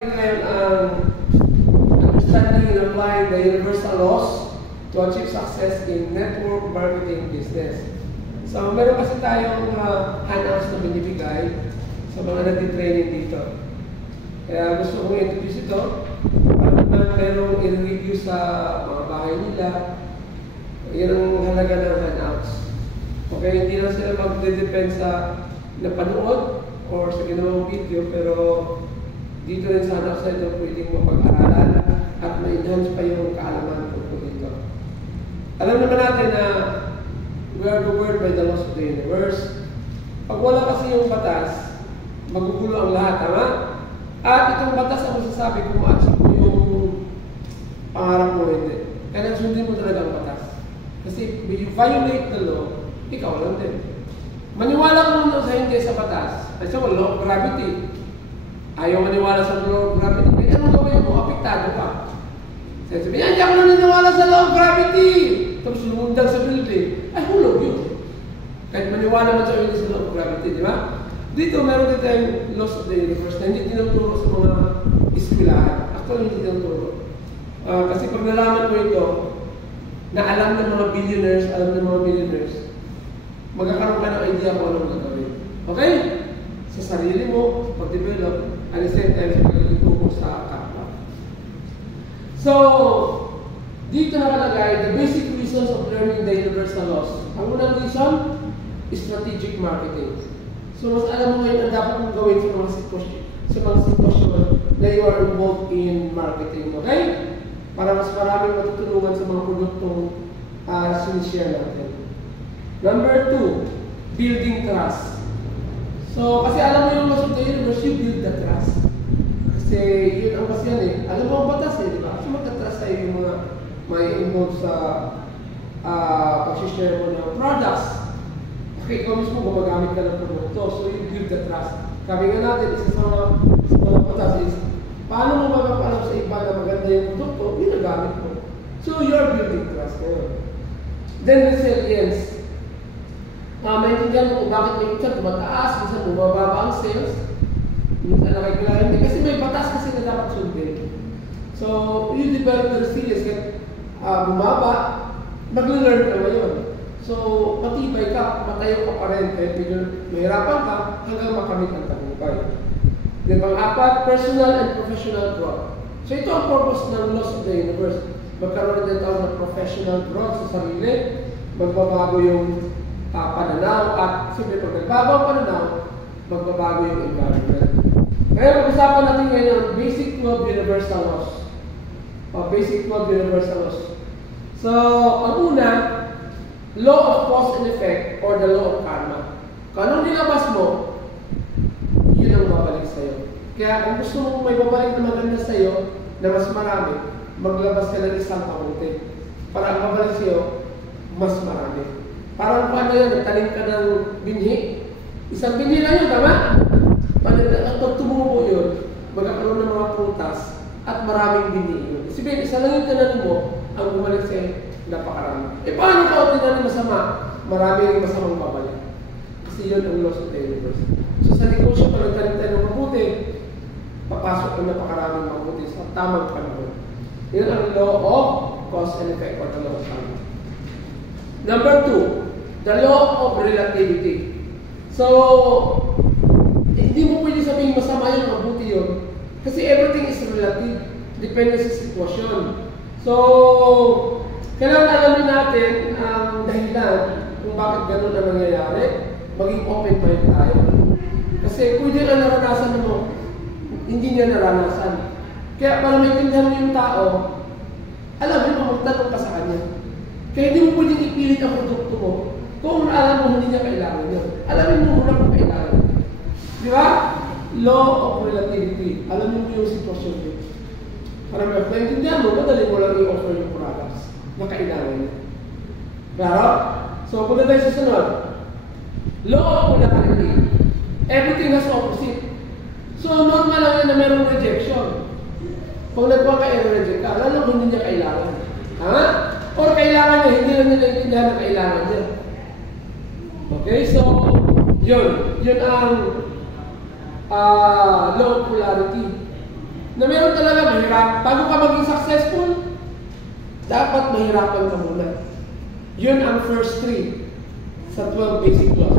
Ngayon ang understanding and applying the universal laws to achieve success in network marketing business. So, meron kasi tayong handouts na binibigay sa mga nag-training dito. Kaya gusto kong introduce ito para naman merong i-review sa mga bahay nila. Yan ang halaga ng handouts. Okay, hindi lang sila mag-depend sa napanood or sa ginawang video, pero dito rin sa handouts na ito pwedeng mapag-aralan at ma-enhance pa yung kaalaman tungkol dito. Alam naman natin na we are governed by the laws of the universe. Pag wala kasi yung batas, magugulo ang lahat, tama? At itong batas ang masasabi kung ma-achieve mo yung pangarap mo, hindi. Kaya sundin mo talaga ang batas. Kasi if you violate the law, ikaw lang din. Maniwala ka muna sa hindi sa batas. Kasi wala law of gravity. Ayaw maniwala sa law of gravity. Kaya anong gawin mo? Apektado ka. Sabi niya, hindi ako naniniwala sa law of gravity. Tapos lumundag sa building. Ay, hulog yun. Kahit maniwala man sa law of gravity, di ba? Dito, meron din tayong laws of the universe na hindi tinuturo sa mga eskwelahan. Actually, hindi tinuturo. Kasi pag nalaman mo ito, na alam ng mga billionaires, magkakaroon ka ng idea kung anong gagawin. Okay? Sa sarili mo, pag-develop, at the same time, sa pag-ituko sa kapwa. So, dito nakalagay, the basic reasons of learning the universal laws. Ang unang reason, strategic marketing. So, mas alam mo ngayon ang dapat mong gawin sa mga sitwasyon na you are involved in marketing. Okay? Para mas maraming matutulungan sa mga produktong sinishare natin. Number 2, building trust. So, kasi alam mo yung laws of the universe, you build the trust. Kasi yun ang kasi yan eh. Alam mo ang batas eh, di ba? Kasi magka-trust tayo yung mga may involved sa pag-share mo ng products. Okay, ikaw mismo gumagamit ka ng produkto, so you build the trust. Sabi nga natin, isa sa mga batas is, paano mo mapapaalam sa iba na maganda yung produkto, ginagamit mo. So, you're building trust. Then, resilience. Maintindihan mo kung bakit may minsan tumataas, minsan bumababa ang sales, minsan nakikilala hindi. Kasi may batas kasi na dapat sundin. So, you develop the resilience. Kaya bumaba, mag-learn ka ngayon. So, matibay ka, matayo ka pa rin. Kaya mahirapan ka hanggang makamit ang tagumpay. Then, pang-apat, personal and professional growth. So, ito ang purpose ng laws of the universe. Magkaroon din tayo ng professional growth sa sarili, magbabago yung pananaw, at siyempre pag nagbago ang pananaw, magbabago yung environment. Kaya mag-usapan natin ngayon ang basic 12 universal laws. Basic 12 universal laws. So, ang una, law of cause and effect or the law of karma. Kung anong nilabas mo, yun ang babalik sa'yo. Kaya kung gusto mo may babalik na maganda sa'yo, na mas marami, maglabas ka ng isang kaunti. Para ang babalik sa'yo, mas marami. Parang paano yan, nagtanim ka ng binhi. Isang binhi lang yun, tama? Pag tumubo yun, magkakaroon ng mga prutas at maraming binhi yun. Sabihin, isa lang yung tinanim mo, ang bumalik sa'yo, napakarami. Paano ka o tinanim masama? Marami rin masamang babalik. Kasi yun ang laws of the universe. So sa negosyo, pag nagtanim tayo ng mabuti, papasok ang napakaraming mabuti sa tamang panahon. Yun ang law of cause and effect or the law of karma. Number 2, the law of relativity. So, hindi mo pwede sabihin masama yun, mabuti yun. Kasi everything is relative. Depende sa sitwasyon. So, kailangan alamin natin ang dahilan kung bakit ganun ang nangyayari. Maging open mind tayo. Kasi pwede na naranasan mo, hindi niya naranasan. Kaya para maintindihan mo yung tao, alamin mo, magtanong ka sa kanya. Kaya hindi mo pwedeng ipilit ang produkto mo kung alam mo hindi niya kailangan yun. Alamin mo muna kung kailangan. Di ba? Law of relativity. Alamin mo yung sitwasyon mo. Para maintindihan mo, madali mo lang i-offer yung products na kailangan niya. Claro? So, punta tayo sa sunod. Law of polarity. Everything has opposite. So, normal lang yan na mayroong rejection. Kung nagwa ka, i-reject ka. Alam mo, hindi niya kailangan. Ha? Or kailangan niya, hindi lang nila intindihan na kailangan niya. Okay, so, yun ang law of polarity. na meron talaga mahirap. Bago ka maging successful, dapat mahirapan ka muna. Yun ang first 3 sa 12 basic laws.